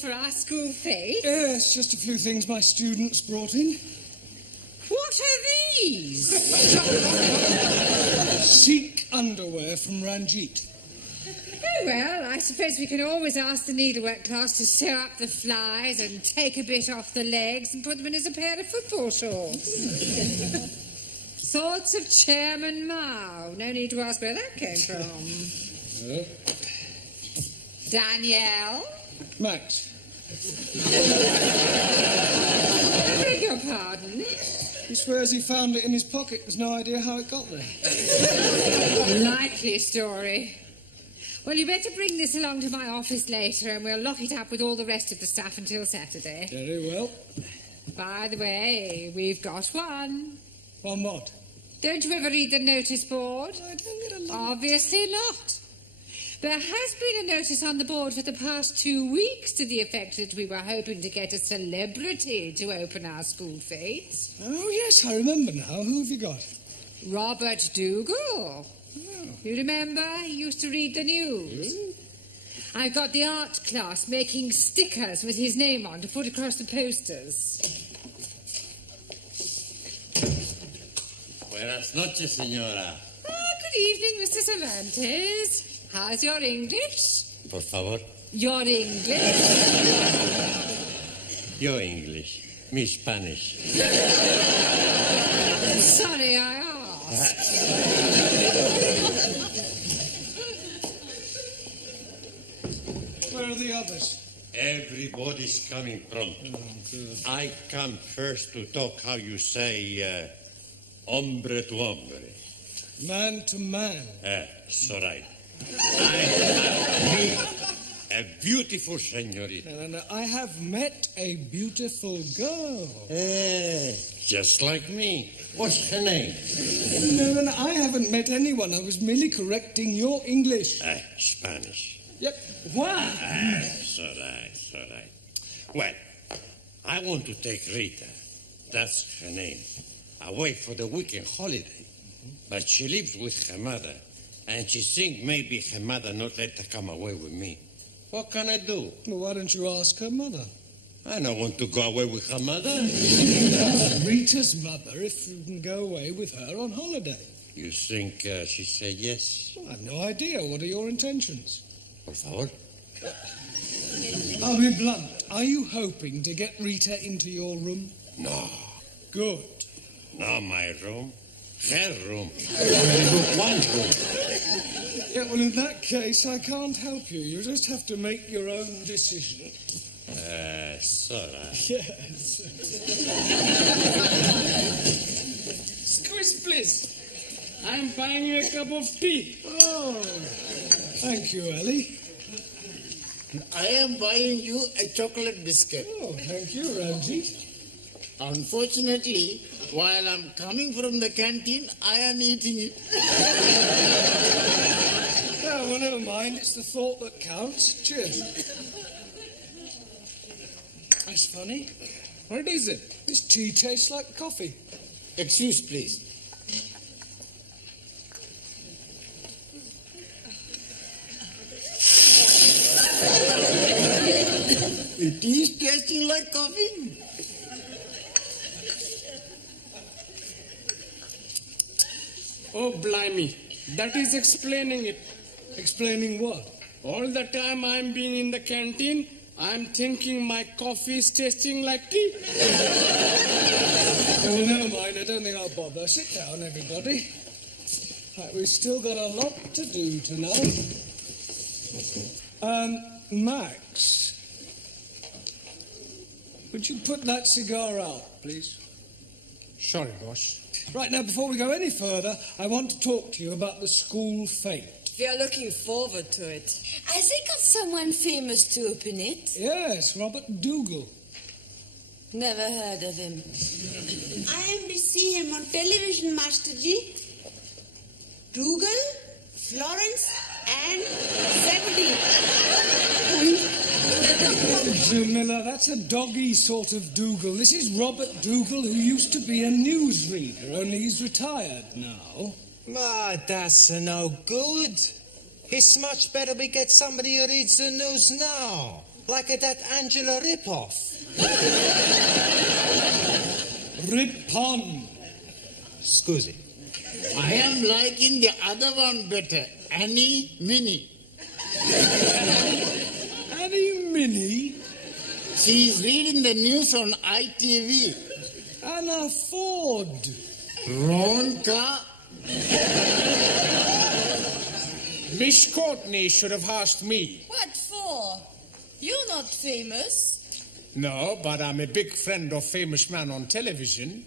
For our school fete? Yes, just a few things my students brought in. What are these? Sikh underwear from Ranjeet. Oh, well, I suppose we can always ask the needlework class to sew up the flies and take a bit off the legs and put them in as a pair of football shorts. Thoughts of Chairman Mao. No need to ask where that came from. Danielle? Max. I beg your pardon? He swears he found it in his pocket. There's no idea how it got there. Likely story. Well, you better bring this along to my office later and we'll lock it up with all the rest of the stuff until Saturday. Very well. By the way, we've got one. One what? Don't you ever read the notice board? I don't get a lot. Obviously not. There has been a notice on the board for the past 2 weeks to the effect that we were hoping to get a celebrity to open our school fetes. Oh, yes, I remember now. Who have you got? Robert Dougal. Oh. You remember? He used to read the news. I've got the art class making stickers with his name on to put across the posters. Buenas noches, señora. Good evening, Mr. Cervantes. How's your English? Por favor. Your English? Your English. Me Spanish. Sorry, I asked. Where are the others? Everybody's coming pronto. I come first to talk, how you say, hombre to hombre. Man to man. It's all right. I have a beautiful señorita. No, I have met a beautiful girl. Just like me. What's her name? No, I haven't met anyone. I was merely correcting your English. Spanish. Yep. Why? It's all right. Well, I want to take Rita, that's her name, away for the weekend holiday. But she lives with her mother. And she thinks maybe her mother not let her come away with me. What can I do? Well, why don't you ask her mother? I don't want to go away with her mother. Rita's mother, if you can go away with her on holiday. You think she said yes? Well, I have no idea. What are your intentions? Por favor. I'll be blunt. Are you hoping to get Rita into your room? No. Good. Not my room. Her room. One room. Yeah, well, in that case, I can't help you. You just have to make your own decision. Sora. Yes. Squeeze, please. I'm buying you a cup of tea. Oh, thank you, Ellie. I am buying you a chocolate biscuit. Oh, thank you, Ranjeet. Unfortunately, while I'm coming from the canteen, I am eating it. Oh, well, never mind. It's the thought that counts. Cheers. That's funny. What is it? This tea tastes like coffee. Excuse, please. It is tasting like coffee. Oh, blimey. That is explaining it. Explaining what? All the time I'm been in the canteen, I'm thinking my coffee is tasting like tea. Oh, never mind. I don't think I'll bother. Sit down, everybody. Right, we've still got a lot to do tonight. Max, would you put that cigar out, please? Sorry, boss. Right, now, before we go any further, I want to talk to you about the school fete. We are looking forward to it. I think of someone famous to open it. Yes, Robert Dougal. Never heard of him. I am to see him on television, Master Ji. Dougal, Florence, and 70. Miller, that's a doggy sort of Dougal. This is Robert Dougal, who used to be a newsreader, only he's retired now. That's no good. It's much better we get somebody who reads the news now, like that Angela ripoff. Rip-on. Scusi. I am liking the other one better. Annie Minnie. Annie Minnie? She's reading the news on ITV. Anna Ford. Wrong car. Miss Courtney should have asked me. What for? You're not famous. No, but I'm a big friend of famous man on television.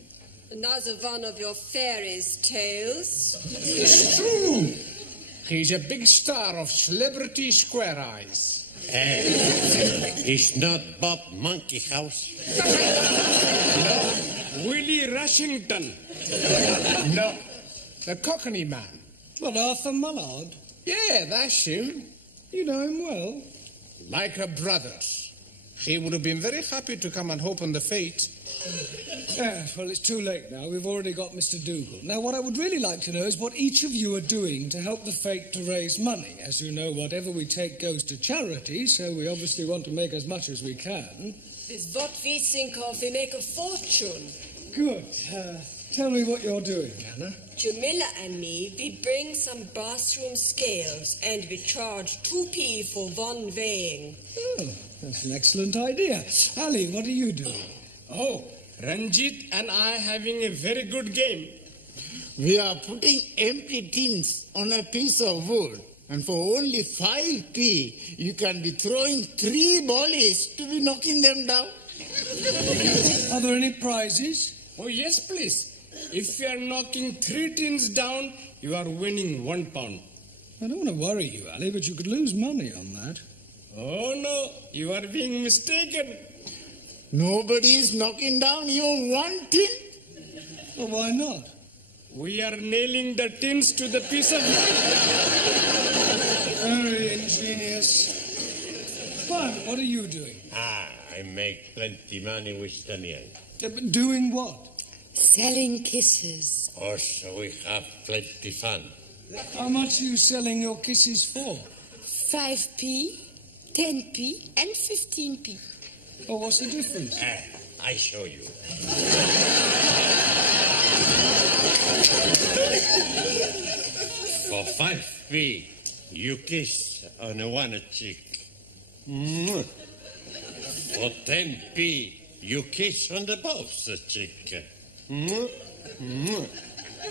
Another one of your fairies' tales. It's true. He's a big star of Celebrity Square Eyes. It's not Bob Monkey House. Willie Rushington. No, the Cockney man. Well, Arthur Mullard. Yeah, that's him. You know him well. Like a brother. He would have been very happy to come and open the fete. Yes, well, it's too late now. We've already got Mr. Dougal. Now, what I would really like to know is what each of you are doing to help the fete to raise money. As you know, whatever we take goes to charity, so we obviously want to make as much as we can. With what we think of, we make a fortune. Good. Tell me what you're doing, Anna. Jamila and me, we bring some bathroom scales and we charge 2p for one weighing. Oh, that's an excellent idea. Ali, what are you doing? Oh, Ranjeet and I having a very good game. We are putting empty tins on a piece of wood. And for only 5p, you can be throwing 3 volleys to be knocking them down. Are there any prizes? Oh, yes, please. If you are knocking 3 tins down, you are winning £1. I don't want to worry you, Ali, but you could lose money on that. Oh, no, you are being mistaken. Nobody is knocking down even 1 tin. Well, why not? We are nailing the tins to the piece of wood. Very ingenious. But what are you doing? I make plenty money with Daniel. But doing what? Selling kisses. Also, we have plenty fun. How much are you selling your kisses for? 5p, 10p, and 15p. Oh, what's the difference? I show you. For 5p, you kiss on one cheek. Mwah. For 10p, you kiss on the both cheek. Mwah. Mwah.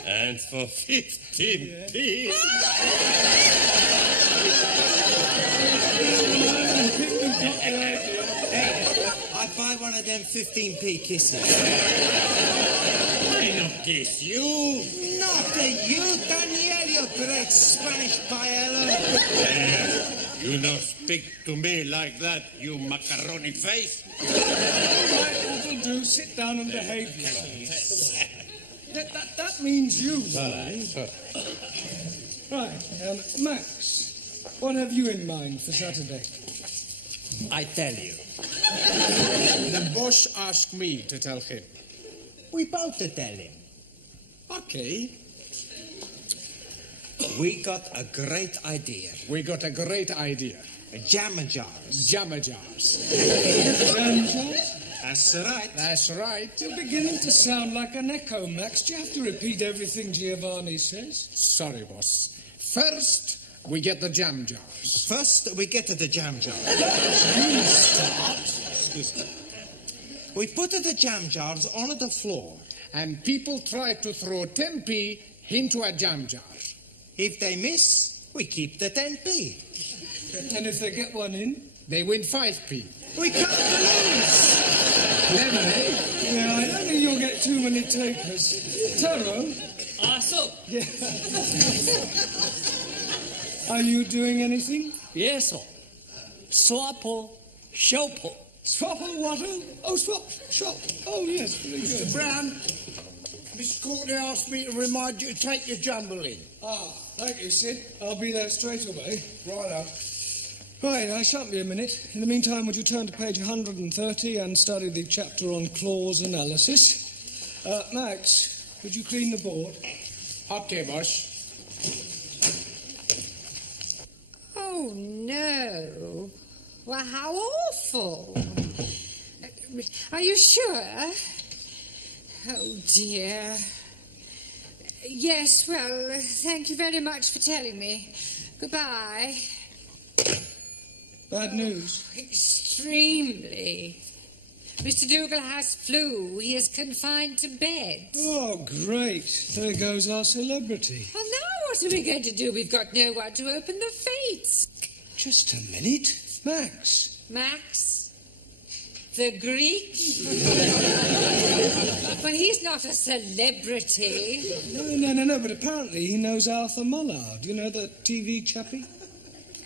And for 15p... I buy one of them 15p kisses. I not kiss you. Not you, Daniel, you great Spanish paella. You not speak to me like that, you macaroni face. Right, that'll do. Sit down and behave yourself. That means you. Right, Max, what have you in mind for Saturday? I tell you. The boss asked me to tell him. We both to tell him. Okay. We got a great idea. We got a great idea. Jammer jars. Jammer jars. Jam jars? That's right. That's right. You're beginning to sound like an echo, Max. Do you have to repeat everything Giovanni says? Sorry, boss. First, We get the jam jars. First, we get to the jam jar. Excuse me. We put the jam jars on the floor. And people try to throw 10p into a jam jar. If they miss, we keep the 10p. And if they get one in? They win 5p. We can't lose. Clever, eh? Yeah, I don't think you'll get too many takers. Taro? So. Yeah. Are you doing anything? Yes, sir. Swapple, shopple. Swapple water? Oh, swap. Oh, yes, very good. Mr. Brown, Miss Courtney asked me to remind you to take your jumble in. Ah, thank you, Sid. I'll be there straight away. Righto. Right, I shan't be a minute. In the meantime, would you turn to page 130 and study the chapter on clause analysis? Max, would you clean the board? Okay, boss. Oh, no. Well, how awful. Are you sure? Oh, dear. Yes, well, thank you very much for telling me. Goodbye. Bad news. Extremely. Mr. Dougal has flu. He is confined to bed. Oh, great. There goes our celebrity. Well, now what are we going to do? We've got no one to open the Fete. Just a minute. Max. Max? The Greek? Well, he's not a celebrity. No, but apparently he knows Arthur Mullard. You know, the TV chappie?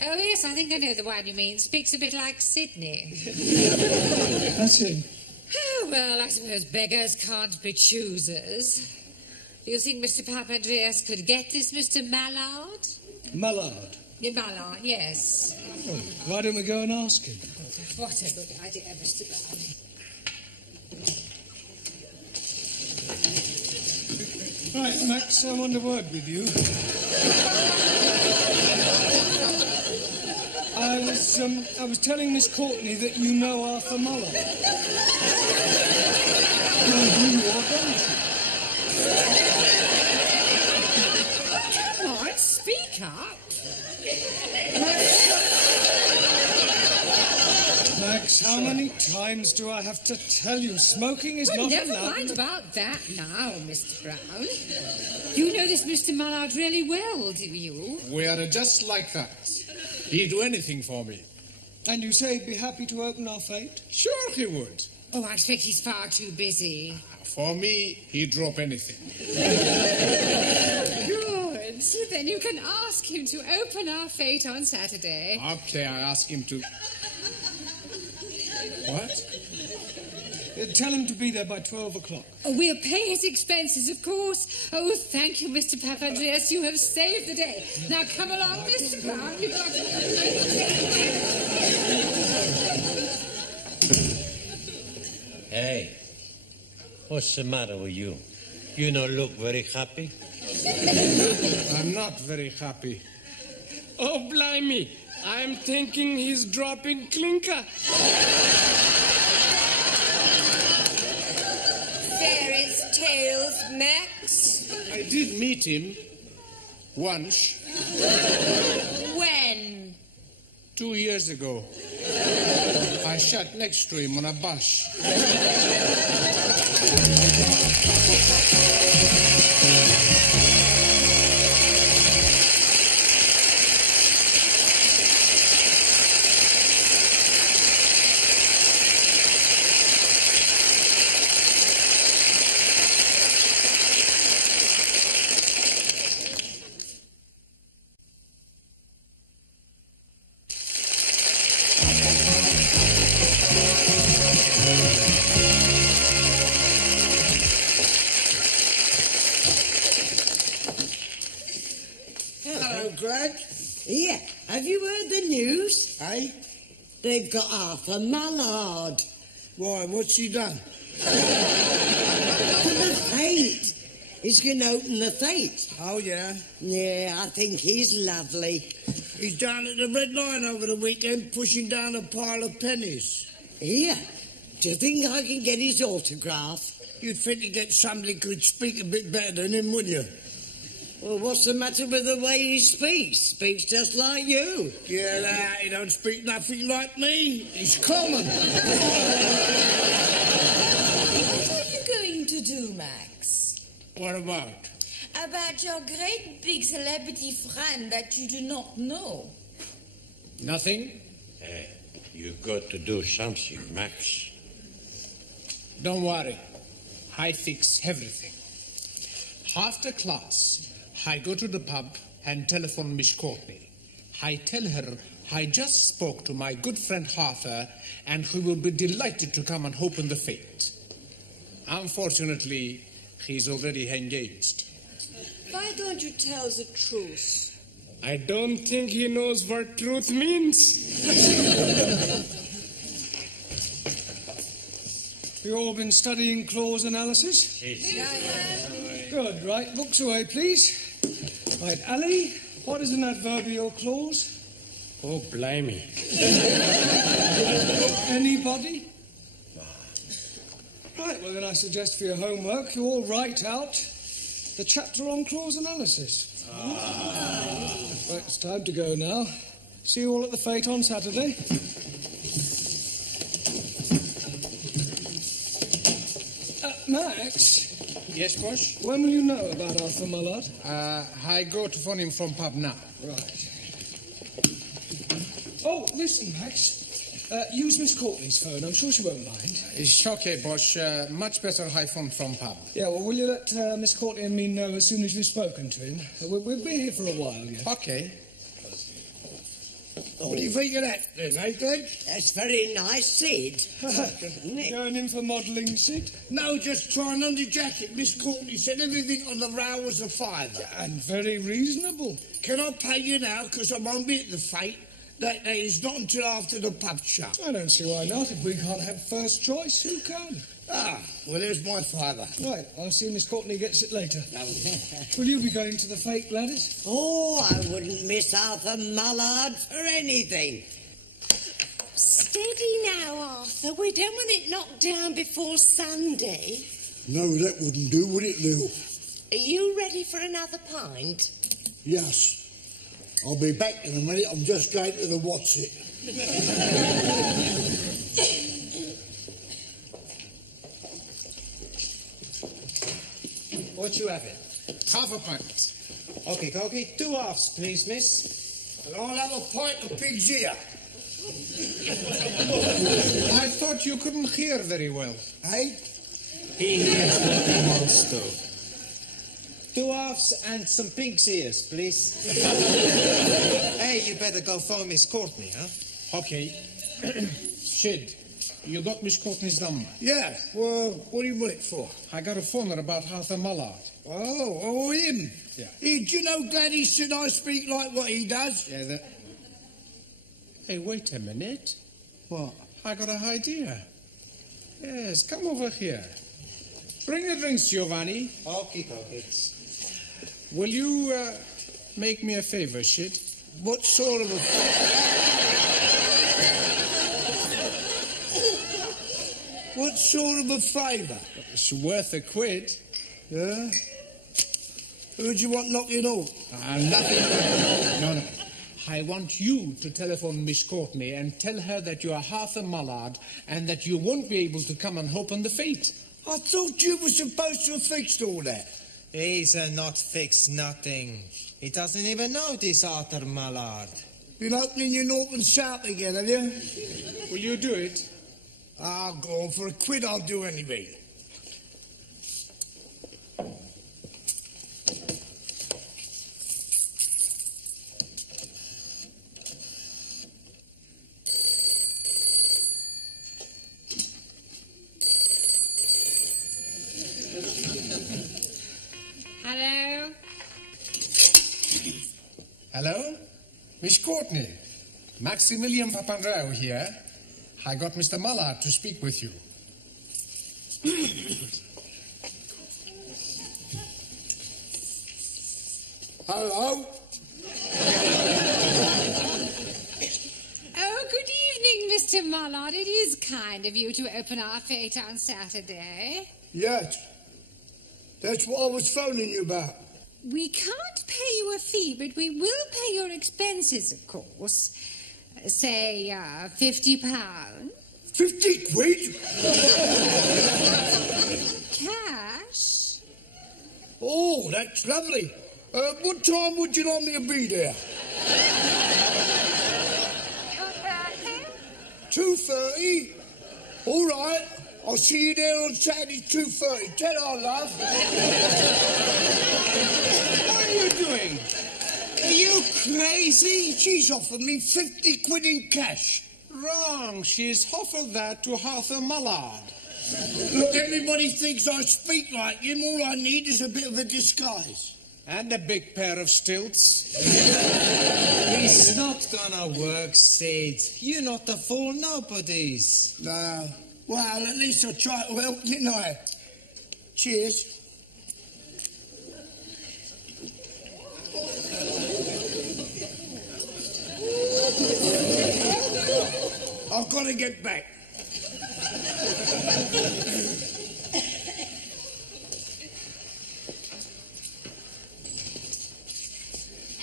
Oh, yes, I think I know the one you mean. Speaks a bit like Sydney. That's him. Oh, well, I suppose beggars can't be choosers. Do you think Mr. Papandreas could get this Mr. Mallard? Mullard? Mallard, yes. Oh, why don't we go and ask him? What a good idea, Mr. Brown. Right, Max, I want a word with you. I was telling Miss Courtney that you know Arthur Mullard. Come on, speak up. Max, how many times do I have to tell you? Smoking is not Never allowed. mind about that now, Mr. Brown. You know this Mr. Mallard really well, do you? We are just like that. He'd do anything for me. And you say he'd be happy to open our Fete? Sure he would. Oh, I expect he's far too busy. For me, he'd drop anything. Good. Then you can ask him to open our Fete on Saturday. Okay, I ask him to... What? Tell him to be there by 12 o'clock. Oh, we'll pay his expenses, of course. Oh, thank you, Mr. Papandreas. You have saved the day. Now, come along, Mr. Brown. You've got to... Hey, what's the matter with you? You don't look very happy. I'm not very happy. Oh, blimey. I'm thinking he's dropping clinker. Fairies' tales, Max. I did meet him once. When? 2 years ago. I sat next to him on a bus. Here, have you heard the news? Eh? They've got Arthur Mullard. Why, what's he done? For the Fete. He's going to open the Fete. Oh, yeah? Yeah, I think he's lovely. He's down at the Red Lion over the weekend pushing down a pile of pennies. Here, do you think I can get his autograph? You'd think to get somebody who could speak a bit better than him, wouldn't you? Well, what's the matter with the way he speaks? Speaks just like you. Yeah, he don't speak nothing like me. He's common. What are you going to do, Max? What about? About your great big celebrity friend that you do not know. Nothing. You got to do something, Max. Don't worry. I fix everything. After class, I go to the pub and telephone Miss Courtney. I tell her I just spoke to my good friend Arthur and he will be delighted to come and open the Fete. Unfortunately, he's already engaged. Why don't you tell the truth? I don't think he knows what truth means. You all been studying clause analysis? Good, right. Books away, please. Right, Ali, what is an adverbial clause? Oh, blimey. Anybody? Right, well then I suggest for your homework you all write out the chapter on clause analysis. Right, it's time to go now. See you all at the Fete on Saturday. Max? Yes, boss? When will you know about Arthur Mullard? I go to phone him from pub now. Right. Oh, listen, Max. Use Miss Courtney's phone. I'm sure she won't mind. It's okay, boss. Much better I phone from pub. Yeah, well, will you let Miss Courtney and me know as soon as you've spoken to him? We'll be here for a while, yeah. Okay. What do you think of that, then, eh, Glenn? That's very nice, Sid. Going in for modelling, Sid? No, just trying on the jacket. Miss Courtney said everything on the row was a £5. And very reasonable. Can I pay you now, because I won't be at the Fete? That is not until after the pub shut. I don't see why not. If we can't have first choice, who can? Ah, well, there's my £5. Right, I'll see Miss Courtney gets it later. Will you be going to the Fete, Gladys? Oh, I wouldn't miss Arthur Mullard for anything. Steady now, Arthur. We don't want it knocked down before Sunday. No, that wouldn't do, would it, Lil? Are you ready for another pint? Yes. I'll be back in a minute. I'm just going to the what's it. What you having? Half a pint. Okay. 2 halves, please, miss. And I'll have a pint of pig's ear. I thought you couldn't hear very well. Hey? He hears what he wants to. 2 halves and some pig's ears, please. Hey, you better go phone Miss Courtney, huh? Okay. Sid, you got Miss Courtney's number? Yeah. Well, what do you want it for? I got a phone her about Arthur Mullard. Oh, him? Yeah. Hey, do you know Gladys said I speak like what he does? Yeah, that... Hey, wait a minute. What? I got an idea. Yes, come over here. Bring the drinks, Giovanni. Okay. Will you make me a favour, Sid? What sort of a... What sort of a favour? It's worth £1. Yeah? Who do you want knocking off? Nothing. No. I want you to telephone Miss Courtney and tell her that you are Arthur Mullard and that you won't be able to come and open the Fete. I thought you were supposed to have fixed all that. He's not fixed nothing. He doesn't even know this Arthur Mullard. Been opening your North and South again, have you? Will you do it? I'll go on. For £1, I'll do anything. Hello? Hello? Miss Courtney. Maximilian Papandreou here. I got Mr. Mullard to speak with you. Hello? Oh, good evening, Mr. Mullard. It is kind of you to open our Fete on Saturday. Yes. That's what I was phoning you about. We can't pay you a fee, but we will pay your expenses, of course. Say, £50. 50 quid? Cash? Oh, that's lovely. What time would you like me to be there? 2:30? All right. I'll see you there on Saturday, 2:30. Tell her, love. What are you doing? Are you crazy? She's offered me 50 quid in cash. Wrong. She's offered that to Arthur Mallard. Look, everybody thinks I speak like him. All I need is a bit of a disguise. And a big pair of stilts. It's not gonna work, Sid. You're not the fool nobodies. No. Well, at least I try to help you know. Cheers. I've got to get back.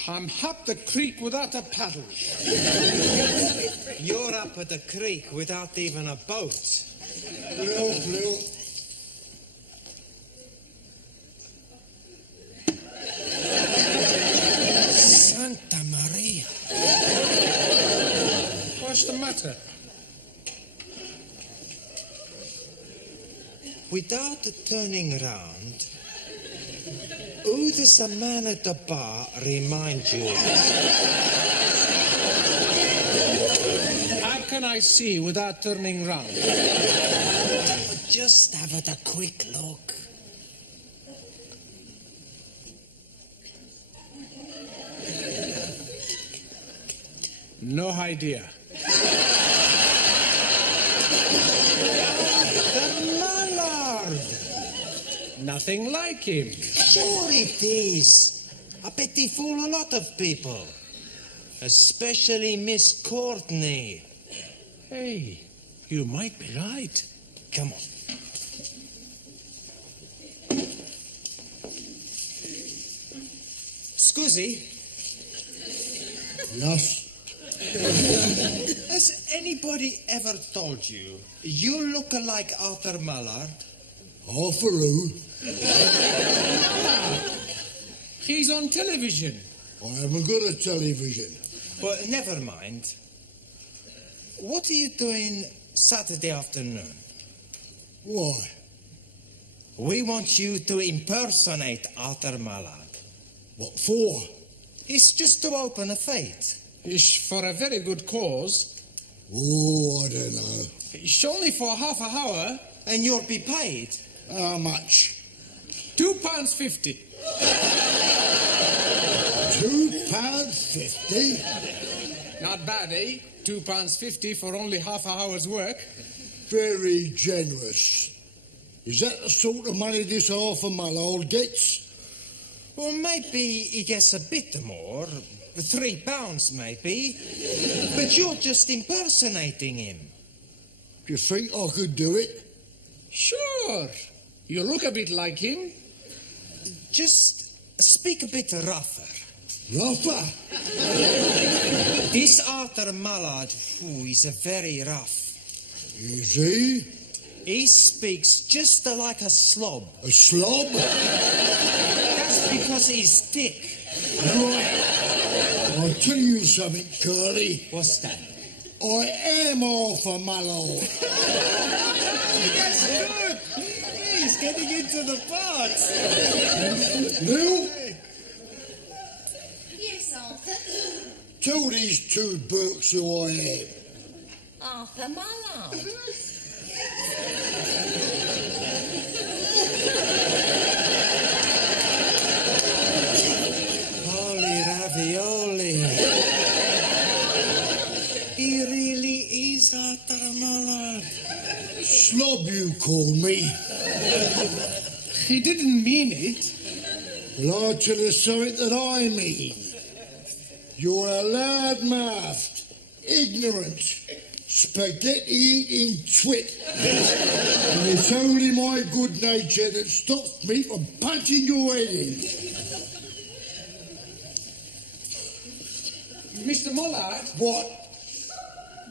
I'm up the creek without a paddle. You're up at the creek without even a boat. Lil. Santa Maria. What's the matter? Without turning round, who does the man at the bar remind you? How can I see without turning round? Just have a quick look. No idea. The Mallard. Nothing like him. Sure it is. I bet he fool a lot of people. Especially Miss Courtney. Hey, you might be right. Come on. Scusi? Yes? Has anybody ever told you you look like Arthur Mallard? Arthur who? He's on television. I haven't got a television. Well, never mind. What are you doing Saturday afternoon? Why? We want you to impersonate Arthur Mallard. What for? It's just to open a Fete. It's for a very good cause. Oh, I don't know. It's only for half an hour. And you'll be paid. How much? £2.50. £2.50? Not bad, eh? £2.50 for only half an hour's work. Very generous. Is that the sort of money this Arthur Mallard gets? Well, maybe he gets a bit more. £3 maybe. But you're just impersonating him. Do you think I could do it? Sure. You look a bit like him. Just speak a bit rougher. Rougher? This Arthur Mallard, is very rough. Is he? He speaks just like a slob. A slob? That's because he's thick. Right. I'll tell you something, Curly. What's that? I am Arthur Mallard. That's good. He's getting into the part. Lil? Yes, Arthur. Tell these two Burks who I am. Arthur Mallard. Holy ravioli. He really is Arthur Mallard. Slob, you call me. He didn't mean it. Well, I'll tell you something that I mean. You're a loud-mouthed, ignorant, spaghetti-eating twit. And it's only my good nature that stops me from punching your head in. Mr. Mollard. What?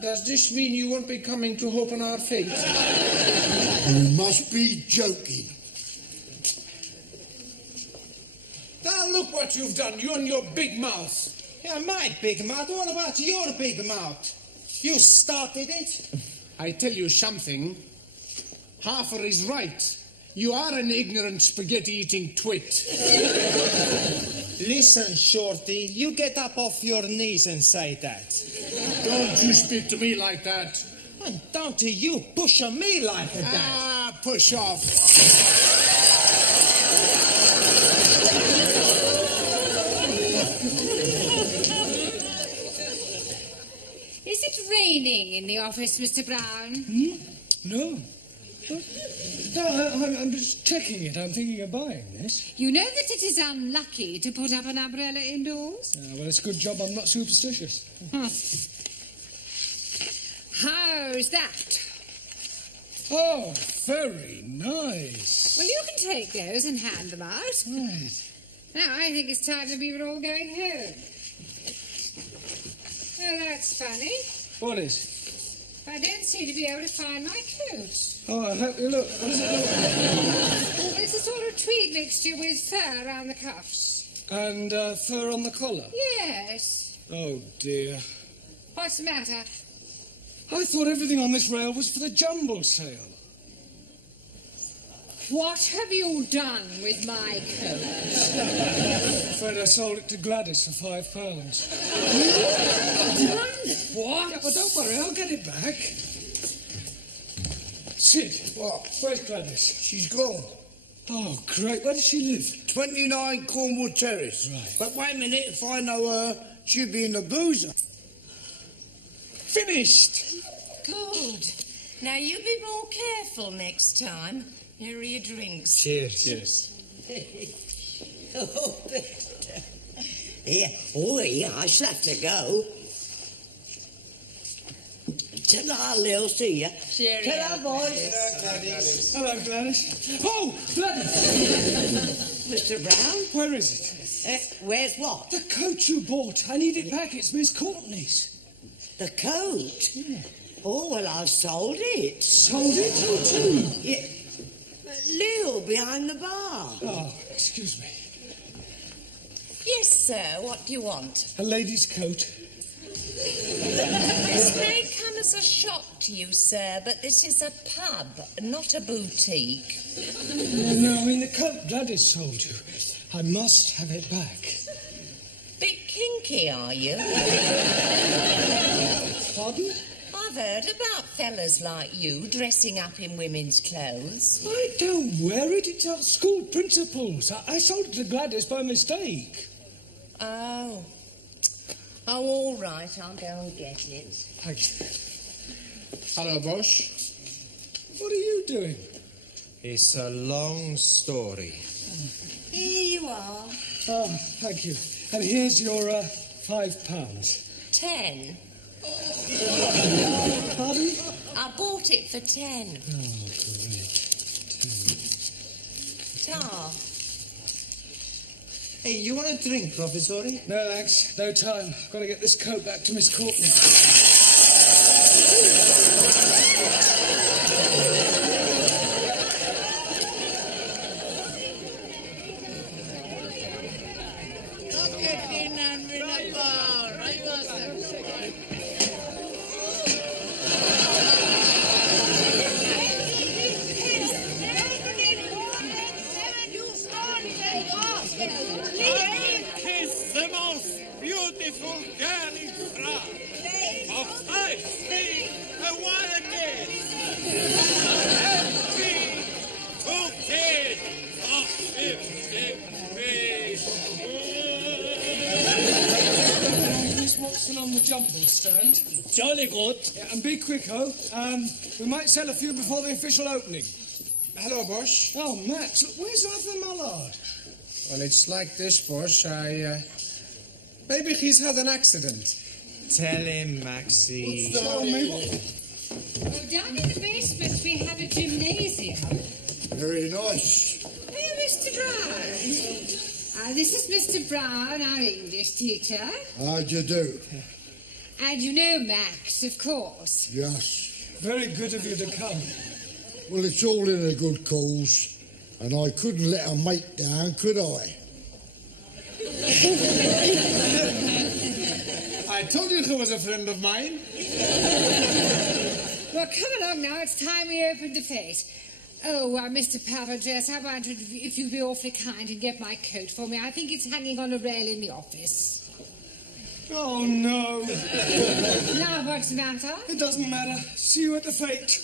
Does this mean you won't be coming to open our fete? You must be joking. Now look what you've done, you and your big mouth. Yeah, my big mouth. What about your big mouth? You started it. I tell you something. Harfer is right. You are an ignorant spaghetti-eating twit. Listen, Shorty, you get up off your knees and say that. Don't you speak to me like that. And don't you push on me like that. Ah, push off. Is it raining in the office, Mr. Brown? No. No, I'm just checking it. I'm thinking of buying this. You know that it is unlucky to put up an umbrella indoors? Well, it's a good job I'm not superstitious. How's that? Oh, very nice. Well, you can take those and hand them out. Right. Now, I think it's time that we were all going home. Oh, that's funny. What is? I don't seem to be able to find my coat. Oh, I'll help you look. What does it look like? It's a sort of tweed mixture with fur around the cuffs. And fur on the collar? Yes. Oh, dear. What's the matter? I thought everything on this rail was for the jumble sale. What have you done with my coat? I'm afraid I sold it to Gladys for £5. What? Yeah, but don't worry, I'll get it back. Sid, What? where's Gladys? She's gone. Oh, great. Where does she live? 29 Cornwall Terrace. Right. But wait a minute, if I know her, she'll be in the boozer. Finished! Good. Now, you be more careful next time. Here are your drinks. Cheers. Here, I shall have to go. Ta-ra, Lil, see ya. Ta-ra, boys. Hello, Gladys. Oh, Gladys! Mr. Brown? Where is it? Where's what? The coat you bought. I need it back. It's Miss Courtney's. The coat? Yeah. Oh, well, I've sold it. Sold it? Who to? Yeah. Lil, behind the bar. Oh, excuse me. Yes, sir. What do you want? A lady's coat. This may come as a shock to you, sir, but this is a pub, not a boutique. No, I mean the coat Gladys sold you. I must have it back. Bit kinky, are you? Pardon? I've heard about fellas like you dressing up in women's clothes. I don't wear it. It's our school principal's. I sold it to Gladys by mistake. Oh. Oh, all right. I'll go and get it. Thank you. Hello, Bosch. What are you doing? It's a long story. Here you are. Oh, thank you. And here's your £5. 10. Pardon? I bought it for 10. Oh, great. Ta. Hey, you want a drink, Professori? No, thanks. No time. Got to get this coat back to Miss Courtney. Beautiful girl in front of 5 feet and 1 again. Empty 2 kids of 50 feet. Miss Watson on the jumble stand. Jolly good. Yeah, and be quick, ho. We might sell a few before the official opening. Hello, Bosch. Oh, Max, look, where's Arthur Mallard? Well, it's like this, Bosch. Maybe he's had an accident. Tell him, Maxie. Tell me. Oh, down in the basement we have a gymnasium. Very nice. Oh, Mr. Brown. This is Mr. Brown, our English teacher. How do you do? And you know Max, of course. Yes. Very good of you to come. Well, it's all in a good cause, and I couldn't let a mate down, could I? I told you he was a friend of mine. Well, come along now. It's time we opened the Fete. Oh, Mr. Pavadress, I wonder if you'd be awfully kind and get my coat for me. I think it's hanging on a rail in the office. Oh, no. Now, what's the matter? It doesn't matter. See you at the Fete.